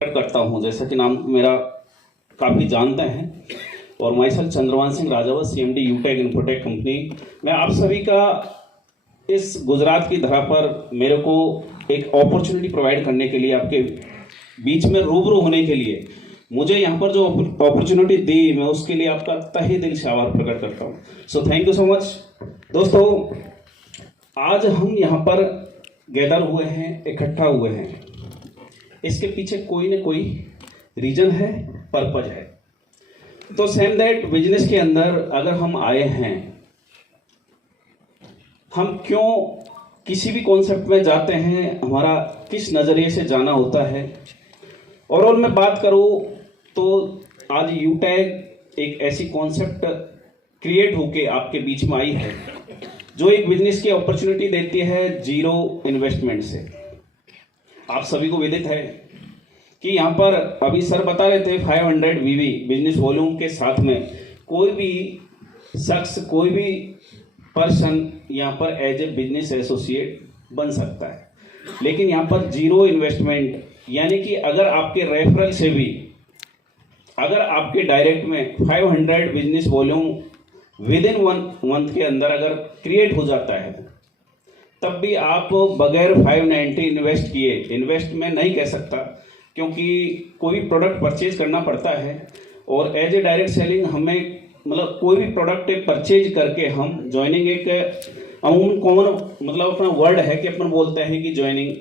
करता हूँ, जैसा कि नाम मेरा काफ़ी जानते हैं। और my self Chandrabhan Singh Rajawat, CMD यूटेक infotech company. मैं आप सभी का इस गुजरात की धरा पर मेरे को एक अपॉर्चुनिटी प्रोवाइड करने के लिए, आपके बीच में रूबरू होने के लिए, मुझे यहाँ पर जो अपॉर्चुनिटी दी, मैं उसके लिए आपका तहे दिल से आभार प्रकट करता हूँ। So thank you so much. दोस्तों, आज हम यहाँ पर गैदर हुए हैं, इकट्ठा हुए हैं, इसके पीछे कोई ना कोई रीजन है, पर्पज है। तो सेम दैट बिजनेस के अंदर अगर हम आए हैं, हम क्यों किसी भी कॉन्सेप्ट में जाते हैं, हमारा किस नज़रिए से जाना होता है। और मैं बात करूं तो आज यूटेक एक ऐसी कॉन्सेप्ट क्रिएट होके आपके बीच में आई है जो एक बिजनेस की अपॉर्चुनिटी देती है जीरो इन्वेस्टमेंट से। आप सभी को विदित है कि यहाँ पर अभी सर बता रहे थे 500 VV बिजनेस वॉल्यूम के साथ में कोई भी शख्स, कोई भी पर्सन यहाँ पर एज ए बिजनेस एसोसिएट बन सकता है। लेकिन यहाँ पर जीरो इन्वेस्टमेंट, यानी कि अगर आपके रेफरल से भी, अगर आपके डायरेक्ट में 500 business volume with in 1 month के अंदर अगर क्रिएट हो जाता है, तब भी आप बगैर 590 इन्वेस्ट किए, इन्वेस्ट में नहीं कह सकता क्योंकि कोई प्रोडक्ट परचेज करना पड़ता है। और एज ए डायरेक्ट सेलिंग हमें, मतलब कोई भी प्रोडक्ट परचेज करके हम ज्वाइनिंग, एक कॉमन मतलब अपना वर्ड है कि अपन बोलते हैं कि ज्वाइनिंग,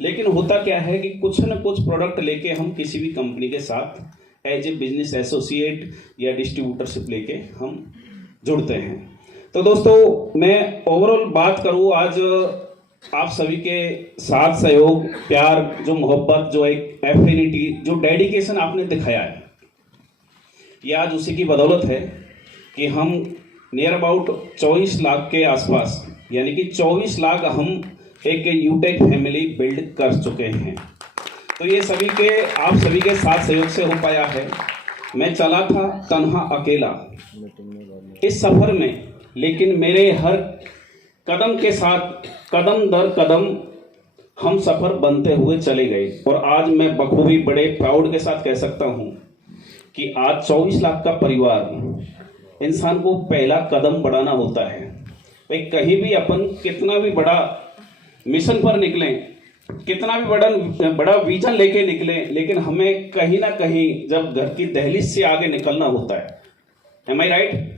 लेकिन होता क्या है कि कुछ न कुछ प्रोडक्ट लेके हम किसी भी कंपनी के साथ एज ए बिजनेस एसोसिएट या डिस्ट्रीब्यूटरशिप लेके हम जुड़ते हैं। तो दोस्तों, मैं ओवरऑल बात करूँ, आज आप सभी के साथ सहयोग, प्यार, जो मोहब्बत, जो एक एफिनिटी, जो डेडिकेशन आपने दिखाया है, ये आज उसी की बदौलत है कि हम नियर अबाउट 24 लाख के आसपास, यानी कि 24 लाख हम एक यूटेक फैमिली बिल्ड कर चुके हैं। तो ये सभी के, आप सभी के साथ सहयोग से हो पाया है। मैं चला था तन्हा अकेला इस सफ़र में, लेकिन मेरे हर कदम के साथ, कदम दर कदम हम सफ़र बनते हुए चले गए। और आज मैं बखूबी बड़े प्राउड के साथ कह सकता हूँ कि आज 24 लाख का परिवार, इंसान को पहला कदम बढ़ाना होता है। भाई कहीं भी अपन कितना भी बड़ा मिशन पर निकलें, कितना भी बड़ा विजन लेके निकलें, लेकिन हमें कहीं ना कहीं जब घर की दहलीज से आगे निकलना होता है, एम आई राइट,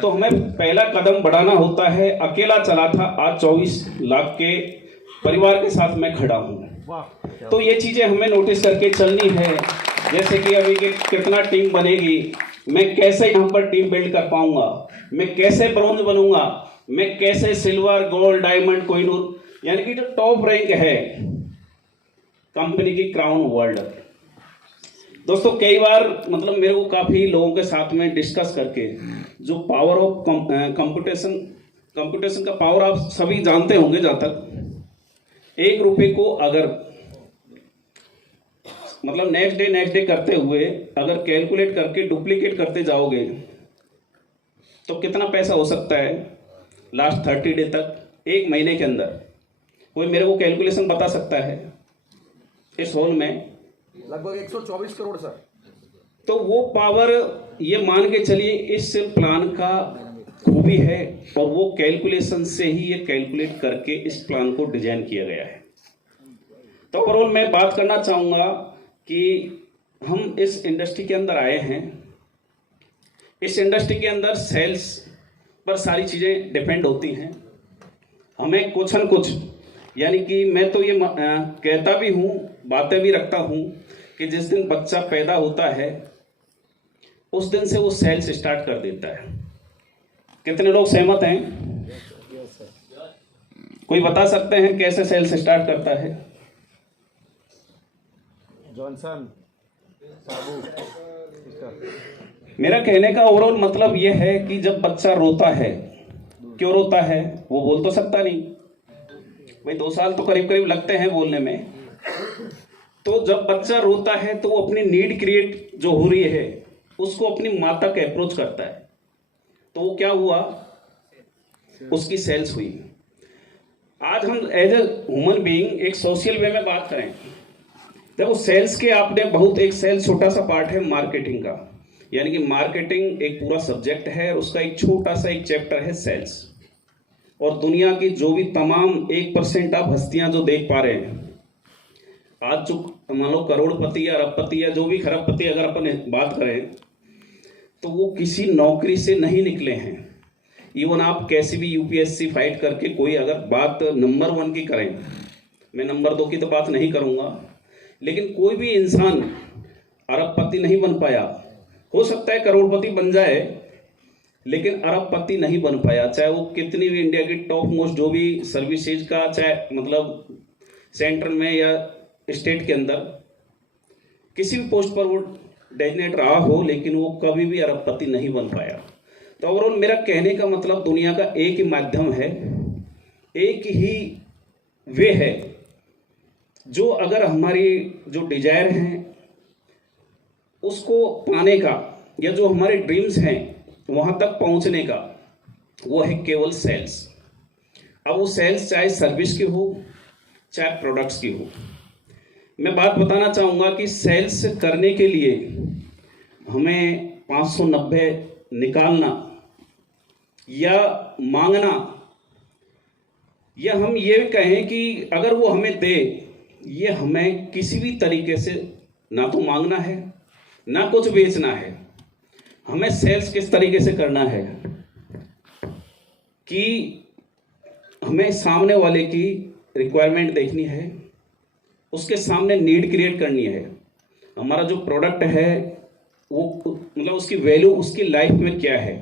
तो हमें पहला कदम बढ़ाना होता है। अकेला चला था, आज 24 लाख के परिवार के साथ मैं खड़ा हूँ। तो ये चीज़ें हमें नोटिस करके चलनी है, जैसे कि अभी कितना टीम बनेगी, मैं कैसे यहाँ पर टीम बिल्ड कर पाऊंगा, मैं कैसे ब्रॉन्ज बनूंगा, मैं कैसे सिल्वर, गोल्ड, डायमंड, कोहिनूर, यानी कि जो टॉप रैंक है कंपनी की क्राउन वर्ल्ड। दोस्तों, कई बार मतलब मेरे को काफ़ी लोगों के साथ में डिस्कस करके जो पावर ऑफ कंप्यूटेशन का पावर आप सभी जानते होंगे। जहाँ तक 1 रुपये को अगर मतलब नेक्स्ट डे करते हुए अगर कैलकुलेट करके डुप्लीकेट करते जाओगे तो कितना पैसा हो सकता है लास्ट 30 डे तक, 1 महीने के अंदर। कोई मेरे को कैलकुलेशन बता सकता है? इस हॉल में लगभग 124 करोड़ सर। तो वो पावर, ये मान के चलिए, इस प्लान का खूबी है, और वो कैलकुलेशन से ही ये कैलकुलेट करके इस प्लान को डिजाइन किया गया है। तो ओवरऑल मैं बात करना चाहूँगा कि हम इस इंडस्ट्री के अंदर आए हैं। इस इंडस्ट्री के अंदर सेल्स पर सारी चीज़ें डिपेंड होती हैं। हमें कुछ न कुछ, यानी कि मैं तो ये कहता भी हूँ, बातें भी रखता हूँ कि जिस दिन बच्चा पैदा होता है उस दिन से वो सेल्स स्टार्ट कर देता है। कितने लोग सहमत हैं? कोई बता सकते हैं कैसे सेल्स स्टार्ट करता है? जॉनसन साबू। मेरा कहने का ओवरऑल मतलब ये है कि जब बच्चा रोता है, क्यों रोता है वो बोल तो सकता नहीं, भाई 2 साल तो करीब करीब लगते हैं बोलने में। तो जब बच्चा रोता है तो वो अपनी नीड क्रिएट जो हो रही है उसको अपनी माँ तक अप्रोच करता है। तो वो क्या हुआ, उसकी सेल्स हुई। आज हम एज ए ह्यूमन बीइंग एक सोशल वे में बात करें देखो सेल्स के आपने बहुत एक सेल्स छोटा सा पार्ट है मार्केटिंग का, यानी कि मार्केटिंग एक पूरा सब्जेक्ट है, उसका एक छोटा सा एक चैप्टर है सेल्स। और दुनिया की जो भी तमाम 1% आप हस्तियां जो देख पा रहे हैं आज, जो मान लो करोड़पति या अरबपति या जो भी खरबपति अगर अपन बात करें, तो वो किसी नौकरी से नहीं निकले हैं। इवन आप कैसी भी यूपीएससी फाइट करके कोई अगर बात नंबर 1 की करें, मैं नंबर 2 की तो बात नहीं करूंगा, लेकिन कोई भी इंसान अरबपति नहीं बन पाया। हो सकता है करोड़पति बन जाए, लेकिन अरबपति नहीं बन पाया, चाहे वो कितनी भी इंडिया की टॉप मोस्ट जो भी सर्विसेज का, चाहे मतलब सेंट्रल में या स्टेट के अंदर किसी भी पोस्ट पर वो डेजिग्नेट रहा हो, लेकिन वो कभी भी अरबपति नहीं बन पाया। तो ओवरऑल मेरा कहने का मतलब दुनिया का एक ही माध्यम है, एक ही वे है, जो अगर हमारी जो डिजायर हैं उसको पाने का, या जो हमारे ड्रीम्स हैं वहां तक पहुंचने का, वो है केवल सेल्स। अब वो सेल्स चाहे सर्विस की हो चाहे प्रोडक्ट्स की हो। मैं बात बताना चाहूंगा कि सेल्स करने के लिए हमें 590 निकालना या मांगना, या हम ये कहें कि अगर वो हमें दे, ये हमें किसी भी तरीके से ना तो मांगना है ना कुछ बेचना है। हमें सेल्स किस तरीके से करना है कि हमें सामने वाले की रिक्वायरमेंट देखनी है, उसके सामने नीड क्रिएट करनी है। हमारा जो प्रोडक्ट है वो मतलब उसकी वैल्यू उसकी लाइफ में क्या है,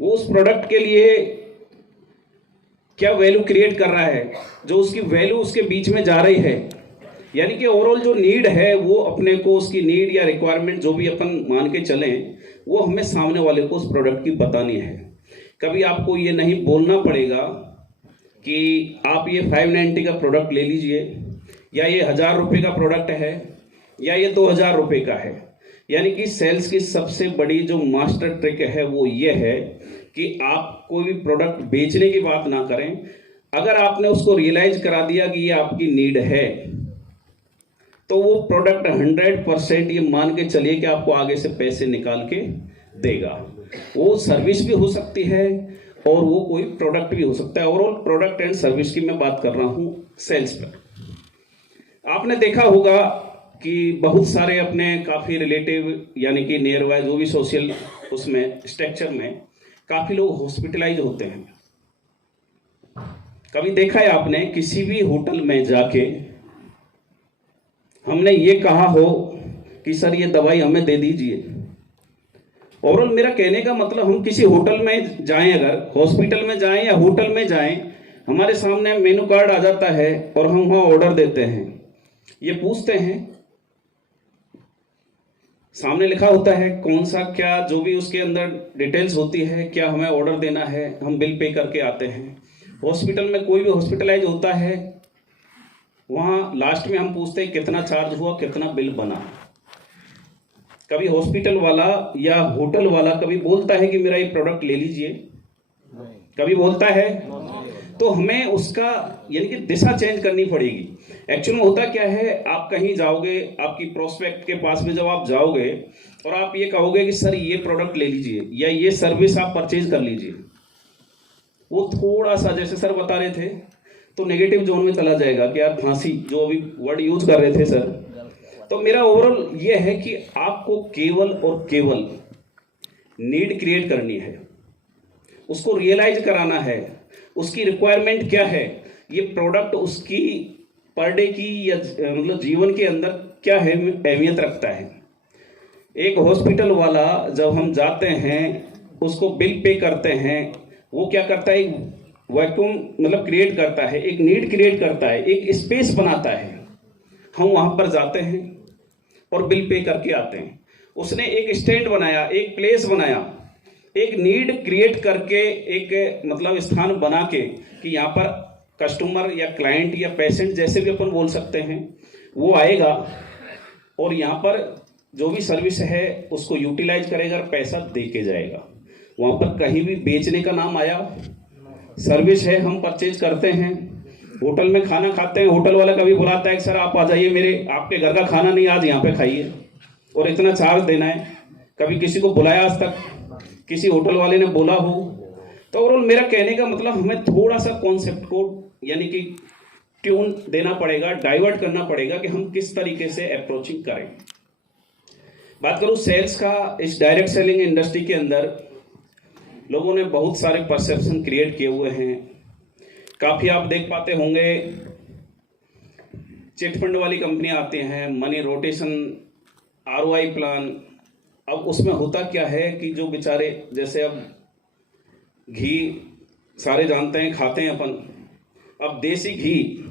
वो उस प्रोडक्ट के लिए क्या वैल्यू क्रिएट कर रहा है, जो उसकी वैल्यू उसके बीच में जा रही है। यानी कि ओवरऑल जो नीड है वो अपने को, उसकी नीड या रिक्वायरमेंट जो भी अपन मान के चलें, वो हमें सामने वाले को उस प्रोडक्ट की बतानी है। कभी आपको ये नहीं बोलना पड़ेगा कि आप ये 590 का प्रोडक्ट ले लीजिए, या ये 1000 रुपये का प्रोडक्ट है, या ये 2000 रुपये का है। यानी कि सेल्स की सबसे बड़ी जो मास्टर ट्रिक है वो ये है कि आप कोई भी प्रोडक्ट बेचने की बात ना करें। अगर आपने उसको रियलाइज करा दिया कि ये आपकी नीड है, तो वो प्रोडक्ट 100% ये मान के चलिए कि आपको आगे से पैसे निकाल के देगा। वो सर्विस भी हो सकती है और वो कोई प्रोडक्ट भी हो सकता है। ओवरऑल प्रोडक्ट एंड सर्विस की मैं बात कर रहा हूँ सेल्स पर। आपने देखा होगा कि बहुत सारे अपने काफ़ी रिलेटिव यानी कि नियर बाय जो भी सोशल उसमें स्ट्रक्चर में काफ़ी लोग हॉस्पिटलाइज होते हैं। कभी देखा है आपने किसी भी होटल में जाके हमने ये कहा हो कि सर ये दवाई हमें दे दीजिए? ओवरऑल मेरा कहने का मतलब, हम किसी होटल में जाएं, अगर हॉस्पिटल में जाएं या होटल में जाएं, हमारे सामने मेनू कार्ड आ जाता है और हम वहां ऑर्डर देते हैं। ये पूछते हैं, सामने लिखा होता है कौन सा क्या जो भी उसके अंदर डिटेल्स होती है, क्या हमें ऑर्डर देना है, हम बिल पे करके आते हैं। हॉस्पिटल में कोई भी हॉस्पिटलाइज होता है, वहां लास्ट में हम पूछते हैं कितना चार्ज हुआ, कितना बिल बना। कभी हॉस्पिटल वाला या होटल वाला कभी बोलता है कि मेरा ये प्रोडक्ट ले लीजिए? कभी बोलता है? तो हमें उसका यानी कि दिशा चेंज करनी पड़ेगी। एक्चुअल में होता क्या है, आप कहीं जाओगे, आपकी प्रोस्पेक्ट के पास में जब आप जाओगे और आप ये कहोगे कि सर ये प्रोडक्ट ले लीजिए या ये सर्विस आप परचेज कर लीजिए, वो थोड़ा सा जैसे सर बता रहे थे तो नेगेटिव जोन में चला जाएगा कि यार फांसी, जो अभी वर्ड यूज कर रहे थे सर। तो मेरा ओवरऑल ये है कि आपको केवल और केवल नीड क्रिएट करनी है, उसको रियलाइज कराना है, उसकी रिक्वायरमेंट क्या है, ये प्रोडक्ट उसकी पर डे की या मतलब जीवन के अंदर क्या है अहमियत रखता है। एक हॉस्पिटल वाला जब हम जाते हैं उसको बिल पे करते हैं, वो क्या करता है, एक वैक्यूम मतलब क्रिएट करता है, एक नीड क्रिएट करता है, एक स्पेस बनाता है। हम वहां पर जाते हैं और बिल पे करके आते हैं। उसने एक स्टैंड बनाया, एक प्लेस बनाया, एक नीड क्रिएट करके, एक मतलब स्थान बना के कि यहाँ पर कस्टमर या क्लाइंट या पेशेंट जैसे भी अपन बोल सकते हैं, वो आएगा और यहाँ पर जो भी सर्विस है उसको यूटिलाइज करेगा और पैसा दे के जाएगा। वहाँ पर कहीं भी बेचने का नाम आया? सर्विस है, हम परचेज करते हैं, होटल में खाना खाते हैं, होटल वाला कभी बुलाता है कि सर आप आ जाइए, मेरे आपके घर का खाना नहीं आज यहाँ पे खाइए, और इतना चार्ज देना है। कभी किसी को बुलाया आज तक, किसी होटल वाले ने बोला हो? तो ओवरऑल मेरा कहने का मतलब हमें थोड़ा सा कॉन्सेप्ट को यानी कि ट्यून देना पड़ेगा, डाइवर्ट करना पड़ेगा कि हम किस तरीके से अप्रोचिंग करें। बात करूं सेल्स का, इस डायरेक्ट सेलिंग इंडस्ट्री के अंदर लोगों ने बहुत सारे परसेप्शन क्रिएट किए हुए हैं। काफ़ी आप देख पाते होंगे चिट फंड वाली कंपनियां आती हैं, मनी रोटेशन, आरओआई प्लान। अब उसमें होता क्या है कि जो बेचारे, जैसे अब घी सारे जानते हैं, खाते हैं अपन, अब देसी घी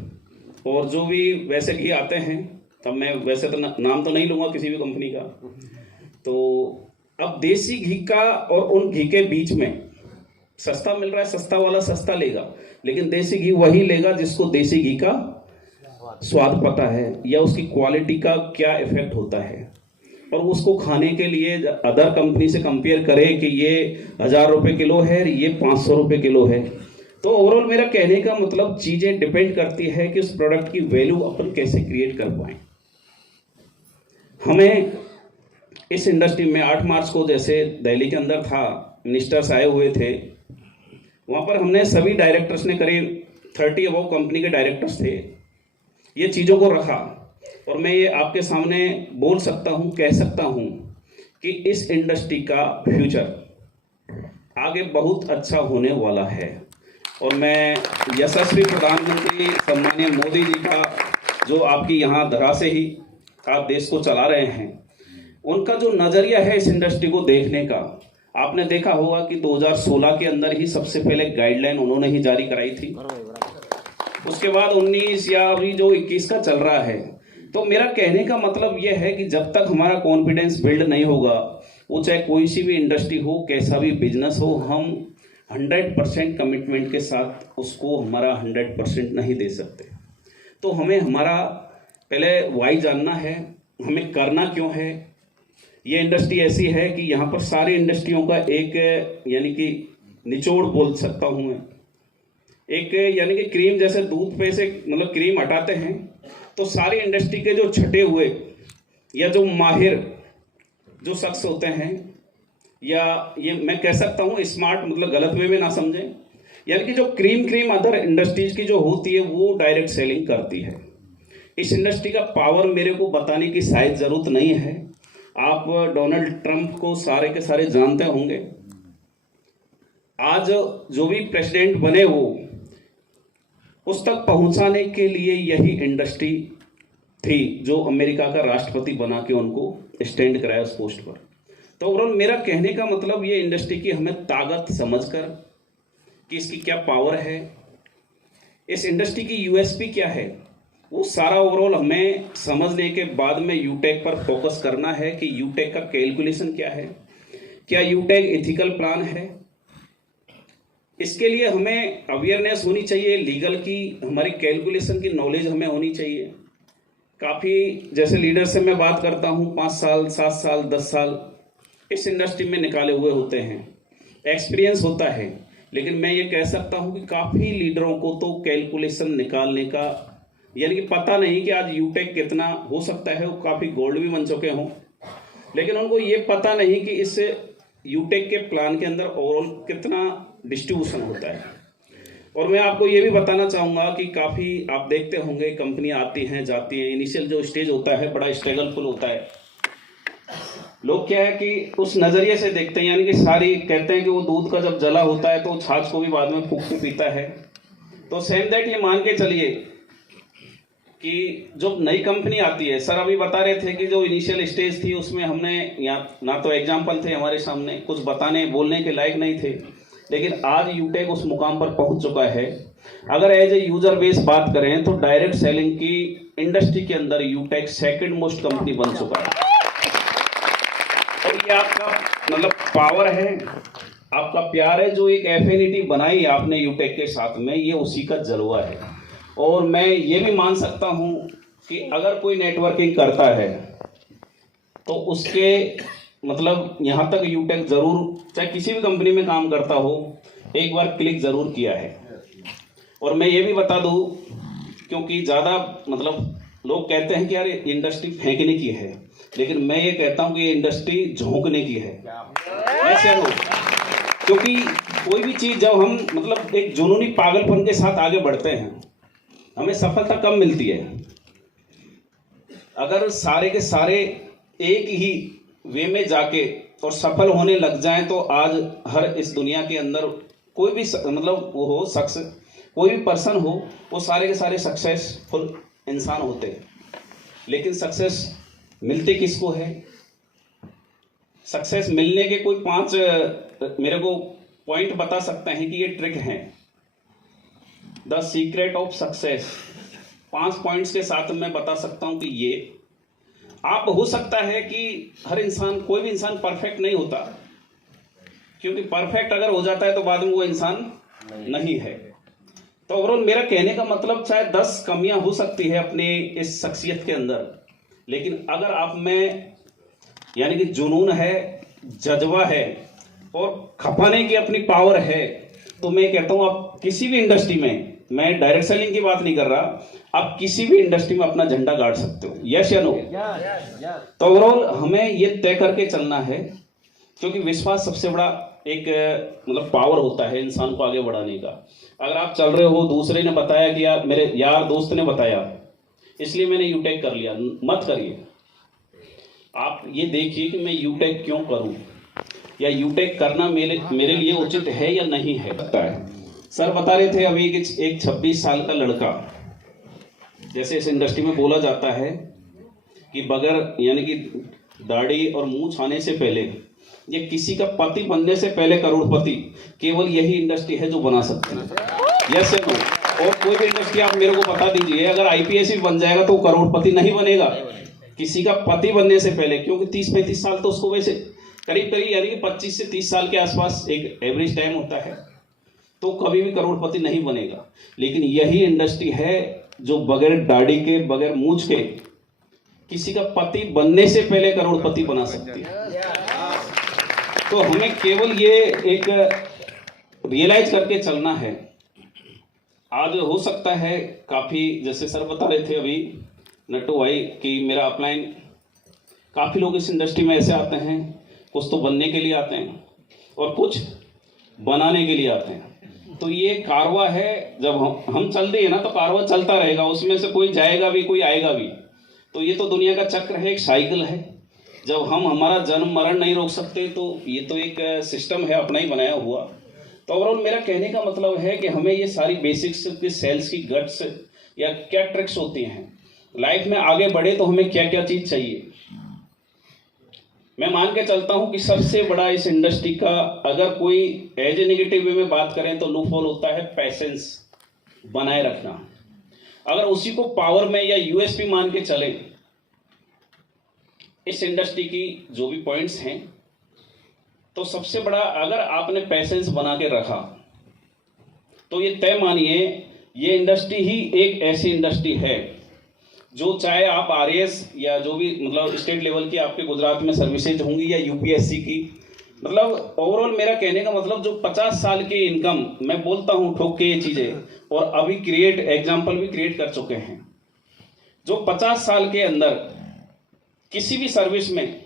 और जो भी वैसे घी आते हैं, तब मैं वैसे तो नाम तो नहीं लूँगा किसी भी कंपनी का, तो अब देसी घी का और उन घी के बीच में सस्ता मिल रहा है, सस्ता वाला सस्ता लेगा, लेकिन देसी घी वही लेगा जिसको देसी घी का स्वाद पता है या उसकी क्वालिटी का क्या इफेक्ट होता है, और उसको खाने के लिए अदर कंपनी से कंपेयर करे कि ये 1000 रुपये किलो है, ये 500 रुपये किलो है। तो ओवरऑल मेरा कहने का मतलब चीज़ें डिपेंड करती है कि उस प्रोडक्ट की वैल्यू अपन कैसे क्रिएट कर पाएँ। हमें इस इंडस्ट्री में 8 मार्च को जैसे दिल्ली के अंदर था, मिनिस्टर्स आए हुए थे, वहाँ पर हमने सभी डायरेक्टर्स ने, करीब 30 अबव कंपनी के डायरेक्टर्स थे, ये चीज़ों को रखा, और मैं ये आपके सामने बोल सकता हूँ, कह सकता हूँ कि इस इंडस्ट्री का फ्यूचर आगे बहुत अच्छा होने वाला है। और मैं यशस्वी प्रधानमंत्री सम्माननीय मोदी जी का, जो आपकी यहाँ धरा से ही आप देश को चला रहे हैं, उनका जो नज़रिया है इस इंडस्ट्री को देखने का, आपने देखा होगा कि 2016 के अंदर ही सबसे पहले गाइडलाइन उन्होंने ही जारी कराई थी, उसके बाद 19 या अभी जो 21 का चल रहा है। तो मेरा कहने का मतलब यह है कि जब तक हमारा कॉन्फिडेंस बिल्ड नहीं होगा, वो चाहे कोई सी भी इंडस्ट्री हो, कैसा भी बिजनेस हो, हम 100% कमिटमेंट के साथ उसको हमारा 100% नहीं दे सकते। तो हमें हमारा पहले वाई जानना है, हमें करना क्यों है। ये इंडस्ट्री ऐसी है कि यहाँ पर सारी इंडस्ट्रियों का एक यानी कि निचोड़ बोल सकता हूँ मैं, एक यानी कि क्रीम, जैसे दूध पे से मतलब क्रीम हटाते हैं, तो सारी इंडस्ट्री के जो छटे हुए या जो माहिर जो शख्स होते हैं, या ये मैं कह सकता हूँ स्मार्ट, मतलब गलत वे में ना समझें, यानी कि जो क्रीम अदर इंडस्ट्रीज की जो होती है वो डायरेक्ट सेलिंग करती है। इस इंडस्ट्री का पावर मेरे को बताने की शायद ज़रूरत नहीं है, आप डोनाल्ड ट्रंप को सारे के सारे जानते होंगे। आज जो भी प्रेसिडेंट बने वो उस तक पहुंचाने के लिए यही इंडस्ट्री थी जो अमेरिका का राष्ट्रपति बना के उनको स्टैंड कराया उस पोस्ट पर। तो ओवरऑल मेरा कहने का मतलब ये इंडस्ट्री की हमें ताकत समझकर कि इसकी क्या पावर है, इस इंडस्ट्री की यूएसपी क्या है, वो सारा ओवरऑल हमें समझने के बाद में यूटेक पर फोकस करना है कि यूटेक का कैलकुलेशन क्या है, क्या यूटेक एथिकल प्लान है। इसके लिए हमें अवेयरनेस होनी चाहिए, लीगल की हमारी कैलकुलेशन की नॉलेज हमें होनी चाहिए। काफ़ी जैसे लीडर से मैं बात करता हूँ, 5 साल 7 साल 10 साल इस इंडस्ट्री में निकाले हुए होते हैं, एक्सपीरियंस होता है, लेकिन मैं ये कह सकता हूँ कि काफ़ी लीडरों को तो कैलकुलेशन निकालने का यानी कि पता नहीं कि आज यूटेक कितना हो सकता है, वो काफ़ी गोल्ड भी बन चुके हों, लेकिन उनको ये पता नहीं कि इस यूटेक के प्लान के अंदर ओवरऑल कितना डिस्ट्रीब्यूशन होता है। और मैं आपको ये भी बताना चाहूँगा कि काफ़ी आप देखते होंगे कंपनियाँ आती हैं जाती हैं, इनिशियल जो स्टेज होता है बड़ा स्ट्रगलफुल होता है। लोग क्या है कि उस नज़रिए से देखते हैं, यानी कि सारी कहते हैं कि वो दूध का जब जला होता है तो छाछ को भी बाद में फूंक के पीता है। तो सेम दैट ये मान के चलिए कि जो नई कंपनी आती है, सर अभी बता रहे थे कि जो इनिशियल स्टेज थी उसमें हमने यहाँ ना तो एग्जाम्पल थे हमारे सामने, कुछ बताने बोलने के लायक नहीं थे, लेकिन आज यूटेक उस मुकाम पर पहुंच चुका है। अगर एज ए यूजर बेस बात करें तो डायरेक्ट सेलिंग की इंडस्ट्री के अंदर यूटेक सेकंड मोस्ट कंपनी बन चुका है। और ये आपका मतलब पावर है, आपका प्यार है, जो एक एफिनिटी बनाई आपने यूटेक के साथ में, ये उसी का जलवा है। और मैं ये भी मान सकता हूँ कि अगर कोई नेटवर्किंग करता है तो उसके मतलब यहाँ तक यूटेक ज़रूर, चाहे किसी भी कंपनी में काम करता हो, एक बार क्लिक ज़रूर किया है। और मैं ये भी बता दूं, क्योंकि ज़्यादा मतलब लोग कहते हैं कि यार इंडस्ट्री फेंकने की है, लेकिन मैं ये कहता हूं कि ये इंडस्ट्री झोंकने की है। ऐसे हो, क्योंकि कोई भी चीज़ जब हम मतलब एक जुनूनी पागलपन के साथ आगे बढ़ते हैं, हमें सफलता कम मिलती है। अगर सारे के सारे एक ही वे में जाके और सफल होने लग जाएं, तो आज हर इस दुनिया के अंदर कोई भी मतलब वो हो शख्स, कोई भी पर्सन हो, वो सारे के सारे सक्सेसफुल इंसान होते हैं। लेकिन सक्सेस मिलते किसको है? सक्सेस मिलने के कोई 5 मेरे को पॉइंट बता सकते हैं कि ये ट्रिक हैं, the secret of success. 5 points के साथ मैं बता सकता हूं कि ये आप हो सकता है कि हर इंसान, कोई भी इंसान परफेक्ट नहीं होता, क्योंकि परफेक्ट अगर हो जाता है तो बाद में वो इंसान नहीं है। तो ओवरऑल मेरा कहने का मतलब शायद 10 कमियां हो सकती है अपने इस शख्सियत के अंदर, लेकिन अगर आप में यानी कि जुनून है, जज्बा है और खपाने की अपनी पावर है, तो मैं कहता हूं आप किसी भी इंडस्ट्री में, मैं डायरेक्ट सेलिंग की बात नहीं कर रहा, आप किसी भी इंडस्ट्री में अपना झंडा गाड़ सकते हो। यस या नो? तो ओवरऑल हमें ये तय करके चलना है, क्योंकि विश्वास सबसे बड़ा एक मतलब पावर होता है इंसान को आगे बढ़ाने का। अगर आप चल रहे हो, दूसरे ने बताया कि यार मेरे यार दोस्त ने बताया इसलिए मैंने यूटेक कर लिया, मत करिए। आप ये देखिए कि मैं यूटेक क्यों करूं, या यूटेक करना मेरे लिए उचित है या नहीं है। सर बता रहे थे अभी कि एक 26 साल का लड़का, जैसे इस इंडस्ट्री में बोला जाता है कि बगैर यानी कि दाढ़ी और मूंछ आने से पहले, ये किसी का पति बनने से पहले करोड़पति केवल यही इंडस्ट्री है जो बना सकती है। Yes no? और कोई भी इंडस्ट्री आप मेरे को बता दीजिए, अगर आईपीएस भी बन जाएगा तो करोड़पति नहीं बनेगा किसी का पति बनने से पहले, क्योंकि 30-35 साल तो उसको वैसे करीब करीब यानी कि 25 से 30 साल के आसपास एक एवरेज टाइम होता है, तो कभी भी करोड़पति नहीं बनेगा। लेकिन यही इंडस्ट्री है जो बगैर दाढ़ी के, बगैर मूंछ के किसी का पति बनने से पहले करोड़पति बना सकती है। तो हमें केवल ये एक रियलाइज करके चलना है। आज हो सकता है काफ़ी, जैसे सर बता रहे थे अभी नट्टू भाई कि मेरा अपलाइन, काफ़ी लोग इस इंडस्ट्री में ऐसे आते हैं, कुछ तो बनने के लिए आते हैं और कुछ बनाने के लिए आते हैं। तो ये कारवा है, जब हम चल रहे हैं ना तो कारवा चलता रहेगा, उसमें से कोई जाएगा भी, कोई आएगा भी। तो ये तो दुनिया का चक्र है, एक साइकिल है। जब हम हमारा जन्म मरण नहीं रोक सकते, तो ये तो एक सिस्टम है अपना ही बनाया हुआ। तो ओवरऑल मेरा कहने का मतलब है कि हमें ये सारी बेसिक्स की, सेल्स की गट्स या क्या ट्रिक्स होती हैं, लाइफ में आगे बढ़े तो हमें क्या क्या चीज़ चाहिए। मैं मान के चलता हूं कि सबसे बड़ा इस इंडस्ट्री का, अगर कोई एज ए नेगेटिव वे में बात करें तो लूपहोल होता है पैसेंस बनाए रखना। अगर उसी को पावर में या यूएसपी मान के चले, इस इंडस्ट्री की जो भी पॉइंट्स हैं, तो सबसे बड़ा अगर आपने पैसेंस बना के रखा तो ये तय मानिए ये इंडस्ट्री ही एक ऐसी इंडस्ट्री है जो चाहे आप आरएएस या जो भी मतलब स्टेट लेवल की आपके गुजरात में सर्विसेज होंगी या यूपीएससी की, मतलब ओवरऑल मेरा कहने का मतलब जो 50 साल के इनकम, मैं बोलता हूं ठोक के ये चीज़ें, और अभी एग्जाम्पल भी क्रिएट कर चुके हैं, जो 50 साल के अंदर किसी भी सर्विस में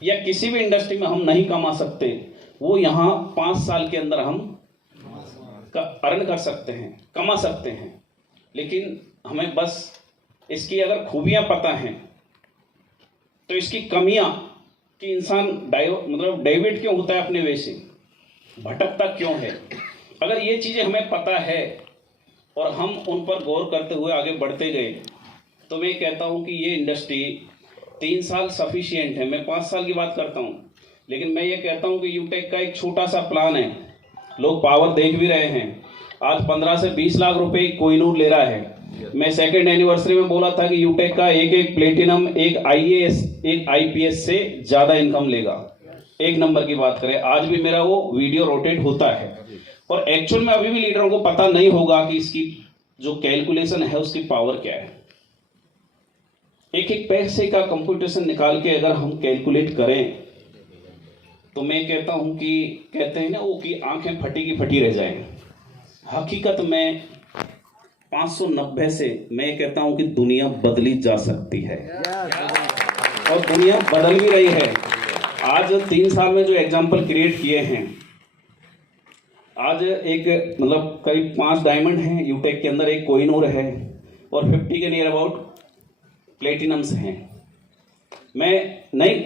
या किसी भी इंडस्ट्री में हम नहीं कमा सकते, वो यहाँ 5 साल के अंदर हम अर्न कर सकते हैं, कमा सकते हैं। लेकिन हमें बस इसकी अगर खूबियां पता हैं तो इसकी कमियां, कि इंसान मतलब डेविड क्यों होता है अपने वे से, भटकता क्यों है, अगर ये चीज़ें हमें पता है और हम उन पर गौर करते हुए आगे बढ़ते गए, तो मैं कहता हूं कि ये इंडस्ट्री 3 साल सफिशिएंट है। मैं 5 साल की बात करता हूं, लेकिन मैं ये कहता हूं कि यूटेक का एक छोटा सा प्लान है, लोग पावर देख भी रहे हैं। आज 15 से 20 लाख रुपए कोहिनूर ले रहा है। मैं सेकंड एनिवर्सरी में बोला था कि यूटेक का एक प्लेटिनम, एक आईएएस, एक आईपीएस से ज़्यादा इनकम लेगा, 1 नंबर की बात करें। आज भी मेरा वो वीडियो रोटेट होता है, और एक्चुअल में अभी भी लीडरों को पता नहीं होगा कि इसकी जो कैलकुलेशन है उसकी पावर क्या है। एक पैसे का कंप्यूटेशन निकाल के अगर हम कैलकुलेट करें तो मैं कहता हूं कि कहते हैं ना वो कि आंखें फटी की फटी रह जाएं। हकीकत में 590 से मैं ये कहता हूं कि दुनिया बदली जा सकती है और दुनिया बदल भी रही है। आज 3 साल में जो एग्जाम्पल क्रिएट किए हैं, आज एक मतलब करीब 5 डायमंड हैं यूटेक के अंदर, एक कोहिनूर है और 50 के नियर अबाउट प्लेटिनम्स हैं। मैं नहीं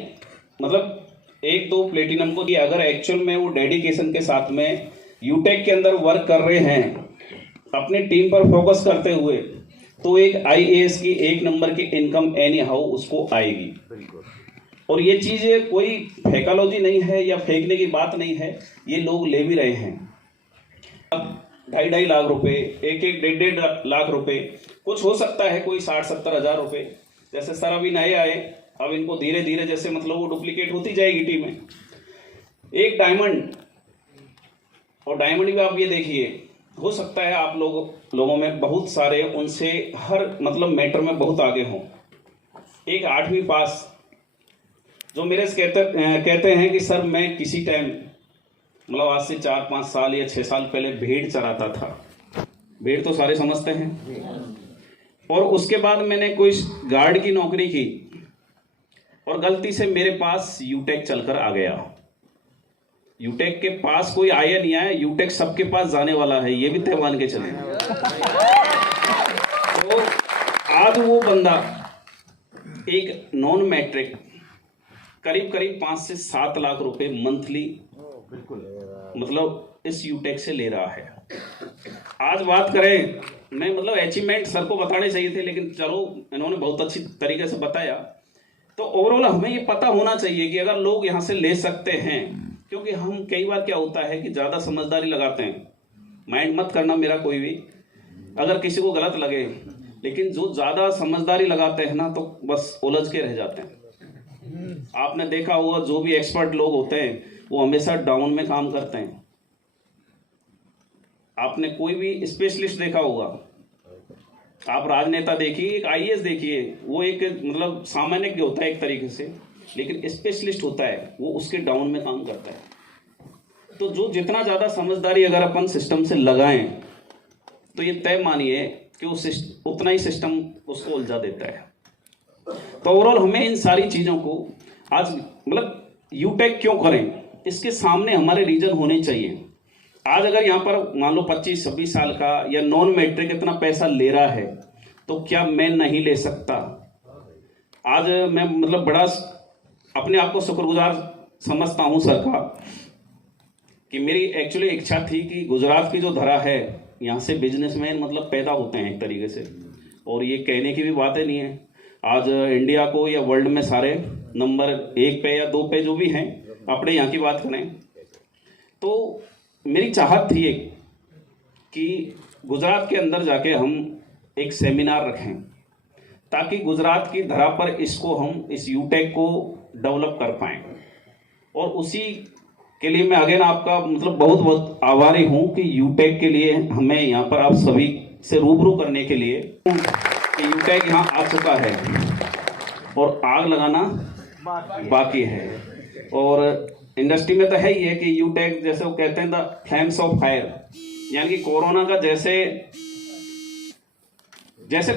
मतलब 1-2 प्लेटिनम को दिया, अगर एक्चुअल में वो डेडिकेशन के साथ में यूटेक के अंदर वर्क कर रहे हैं, अपनी टीम पर फोकस करते हुए, तो एक IAS की 1 नंबर की इनकम एनी हाउ उसको आएगी। और ये चीज़ कोई फेकोलॉजी नहीं है या फेंकने की बात नहीं है, ये लोग ले भी रहे हैं। अब 2.5 लाख रुपए, 1-1.5 लाख रुपए, कुछ हो सकता है कोई 60-70 हज़ार रुपए। जैसे सर अभी नए आए, अब इनको धीरे धीरे जैसे मतलब वो डुप्लीकेट होती जाएगी टीम में। एक डायमंड, और डायमंड भी आप ये देखिए, हो सकता है आप लोगों में बहुत सारे उनसे हर मतलब मैटर में बहुत आगे हों। एक 8वीं पास जो मेरे से कहते हैं कि सर मैं किसी टाइम मतलब आज से 4-5 साल या 6 साल पहले भेड़ चराता था। भेड़ तो सारे समझते हैं। और उसके बाद मैंने कोई गार्ड की नौकरी की और गलती से मेरे पास यूटेक चलकर आ गया। यूटेक के पास कोई आया नहीं आया, यूटेक सबके पास जाने वाला है, ये भी तय मान के चले। तो आज वो बंदा एक नॉन मैट्रिक करीब 5 से 7 लाख रुपए मंथली मतलब इस यूटेक से ले रहा है। आज बात करें, मैं मतलब अचीवमेंट सर को बताने चाहिए थे, लेकिन चलो इन्होंने बहुत अच्छी तरीके से बताया। तो ओवरऑल हमें ये पता होना चाहिए कि अगर लोग यहाँ से ले सकते हैं, क्योंकि हम कई बार क्या होता है कि ज़्यादा समझदारी लगाते हैं। माइंड मत करना मेरा कोई भी, अगर किसी को गलत लगे, लेकिन जो ज़्यादा समझदारी लगाते हैं ना तो बस उलझ के रह जाते हैं। आपने देखा होगा जो भी एक्सपर्ट लोग होते हैं वो हमेशा डाउन में काम करते हैं। आपने कोई भी स्पेशलिस्ट देखा होगा, आप राजनेता देखिए, एक IAS देखिए, वो एक मतलब सामान्य होता है एक तरीके से, लेकिन स्पेशलिस्ट होता है वो उसके डाउन में काम करता है। तो जो जितना ज़्यादा समझदारी अगर अपन सिस्टम से लगाएं तो ये तय मानिए कि उतना ही सिस्टम उसको उलझा देता है। तो ओवरऑल हमें इन सारी चीज़ों को आज मतलब यूटेक क्यों करें, इसके सामने हमारे रीजन होने चाहिए। आज अगर यहाँ पर मान लो 25-26 साल का या नॉन मैट्रिक इतना पैसा ले रहा है, तो क्या मैं नहीं ले सकता? आज मैं मतलब बड़ा अपने आप को शुक्रगुजार समझता हूँ सर का, कि मेरी एक्चुअली इच्छा थी कि गुजरात की जो धरा है, यहाँ से बिजनेसमैन मतलब पैदा होते हैं एक तरीके से, और ये कहने की भी बातें नहीं है। आज इंडिया को या वर्ल्ड में सारे नंबर 1 पे या 2 पे जो भी हैं, अपने यहाँ की बात करें तो मेरी चाहत थी एक कि गुजरात के अंदर जाके हम एक सेमिनार रखें, ताकि गुजरात की धरा पर इसको हम इस यूटेक को डेवलप कर पाएँ। और उसी के लिए मैं अगेन आपका मतलब बहुत बहुत आभारी हूँ कि यूटेक के लिए हमें यहाँ पर आप सभी से रूबरू करने के लिए कि यूटेक यहाँ आ चुका है और आग लगाना बाकी है। और इंडस्ट्री में तो है ही है कि यूटेक जैसे वो कहते हैं द फ्लेम्स ऑफ फायर, यानी कि कोरोना का जैसे